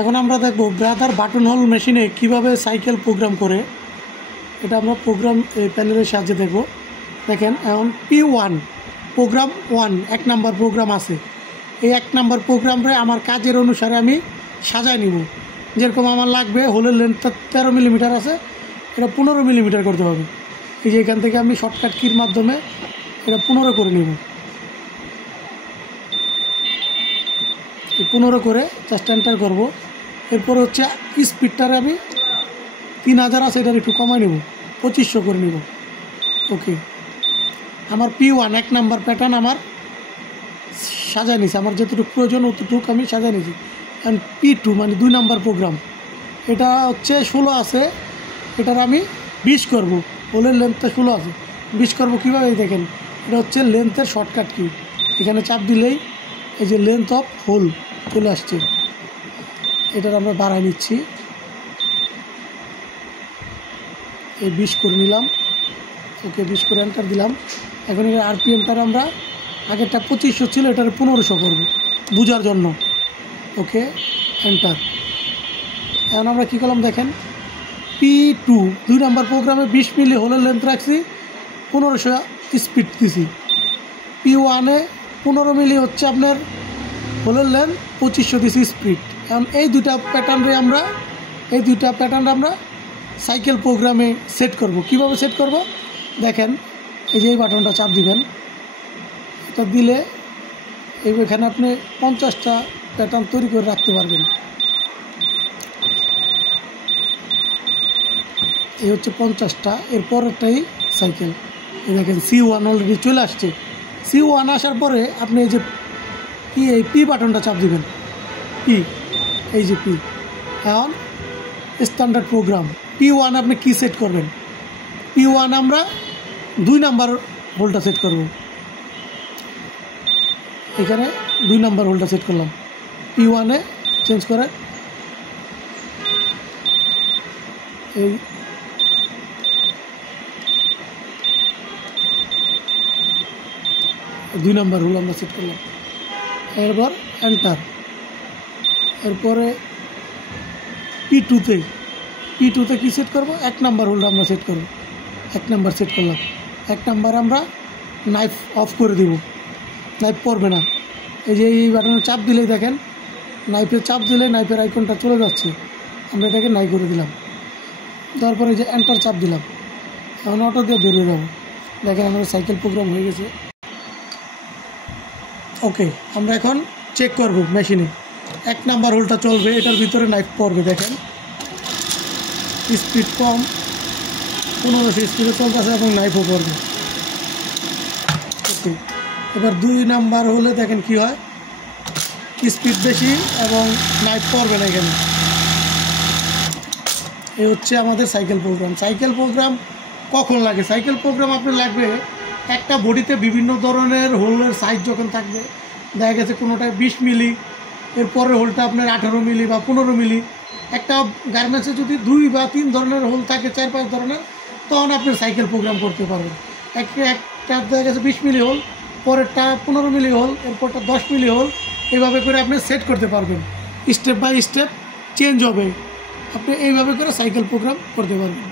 এখন আমরা দেখব ব্রাদার বাটন হোল মেশিনে কিভাবে সাইকেল প্রোগ্রাম করে। এটা আমরা প্রোগ্রাম প্যানেলের সাহায্যে দেখব। দেখেন এখন P1 প্রোগ্রাম 1 1 নাম্বার প্রোগ্রাম আছে। এই 1 নাম্বার প্রোগ্রামে আমার কাজের অনুসারে আমি সাজায় নিব। যেরকম আমার লাগবে হোলের লেন্থটা 13 মিলিমিটার আছে, এটা 15 মিলিমিটার করতে হবে। এই যে এখান থেকে আমি শর্টকাট কির মাধ্যমে এটা 15 করে নিব। 15 করে জাস্ট এন্টার করব। এরপর হচ্ছে স্পিডটারে আমি 3000 আছে, এটার একটু কমাই নেব, 2500 করে নিব। ওকে, আমার P1 1 নাম্বার প্যাটার্ন আমার সাজায় নিয়েছি। আমার যতটুকু প্রয়োজন অতটুকু আমি সাজায় নিয়েছি। অ্যান্ড P2 মানে 2 নাম্বার প্রোগ্রাম, এটা হচ্ছে 16 আছে, এটার আমি 20 করব। হোলের লেন্থটা 16 আছে, 20 করব কীভাবে দেখেন। এটা হচ্ছে লেন্থের শর্টকাট কি, এখানে চাপ দিলেই এই যে লেন্থ অফ হোল চলে আসছে। এটার আমরা বাড়াই নিচ্ছি, এই 20 করে নিলাম। ওকে, 20 করে এন্টার দিলাম। এখন এর আরপিএমটার আমরা আগেরটা 2500 ছিল, এটার 1500 করব বোঝার জন্য। ওকে, এন্টার। এখন আমরা কী করলাম দেখেন, P2 2 নাম্বার প্রোগ্রামে 20 মিলি হোলের লেন্থ রাখছি, 1500 স্পিড দিছি। P1-এ 15 মিলি হচ্ছে আপনার হোলের লেন্থ, 2500 দিছি স্পিড। এখন এই দুইটা প্যাটার্নরে আমরা সাইকেল প্রোগ্রামে সেট করব। কিভাবে সেট করব দেখেন, এই যে এই বাটনটা চাপ দিবেন, এটা দিলে এখানে আপনি 50টা প্যাটার্ন তৈরি করে রাখতে পারবেন। এই হচ্ছে 50টা। এরপরটাই সাইকেল। এই দেখেন C1 অলরেডি চলে আসছে। C1 আসার পরে আপনি এই যে এই P বাটনটা চাপ দিবেন, এই যে P। এখন স্ট্যান্ডার্ড প্রোগ্রাম P1 আপনি কি সেট করবেন, P1 আমরা 2 নাম্বার হোলটা সেট করব। এখানে 2 নাম্বার হোলটা সেট করলাম, P1-এ চেঞ্জ করে এই দুই নাম্বার হোল আমরা সেট করলাম। এরপর এন্টার। এরপরে P2-তে কী সেট করব, 1 নাম্বার হোলটা আমরা সেট করব। 1 নাম্বার সেট করলাম। 1 নাম্বার আমরা নাইফ অফ করে দেব, নাইফ পড়বে না। এই যে এই বাটনে চাপ দিলেই দেখেন, নাইফে চাপ দিলে নাইফের আইকনটা চলে যাচ্ছে। আমরা এটাকে নাই করে দিলাম। তারপরে যে এন্টার চাপ দিলাম, এখন অটো দিয়ে বেরিয়ে যাবো। দেখেন আমাদের সাইকেল প্রোগ্রাম হয়ে গেছে। ওকে, আমরা এখন চেক করব মেশিনে 1 নাম্বার হোলটা চলবে, এটার ভিতরে নাইফ পড়বে। দেখেন স্পিড কম, 1500 স্পিডে চলতেছে এবং নাইফও পড়বে। ওকে, এবার 2 নাম্বার হলে দেখেন কি হয়, স্পিড বেশি এবং নাইফ পড়বে না এখানে। এই হচ্ছে আমাদের সাইকেল প্রোগ্রাম। সাইকেল প্রোগ্রাম কখন লাগে, সাইকেল প্রোগ্রাম আপনার লাগবে একটা বডিতে বিভিন্ন ধরনের হোলের সাইজ যখন থাকবে। দেখা গেছে কোনোটায় 20 মিলি, এরপরের হোলটা আপনার 18 মিলি বা 15 মিলি। একটা গার্মেন্টসে যদি 2 বা 3 ধরনের হোল থাকে, 4-5 ধরনের, তখন আপনি সাইকেল প্রোগ্রাম করতে পারবেন। একটা দেখা গেছে 20 মিলি হোল, পরেরটা 15 মিলি হোল, এরপরটা 10 মিলি হোল। এইভাবে করে আপনি সেট করতে পারবেন, স্টেপ বাই স্টেপ চেঞ্জ হবে। আপনি এইভাবে করে সাইকেল প্রোগ্রাম করতে পারবেন।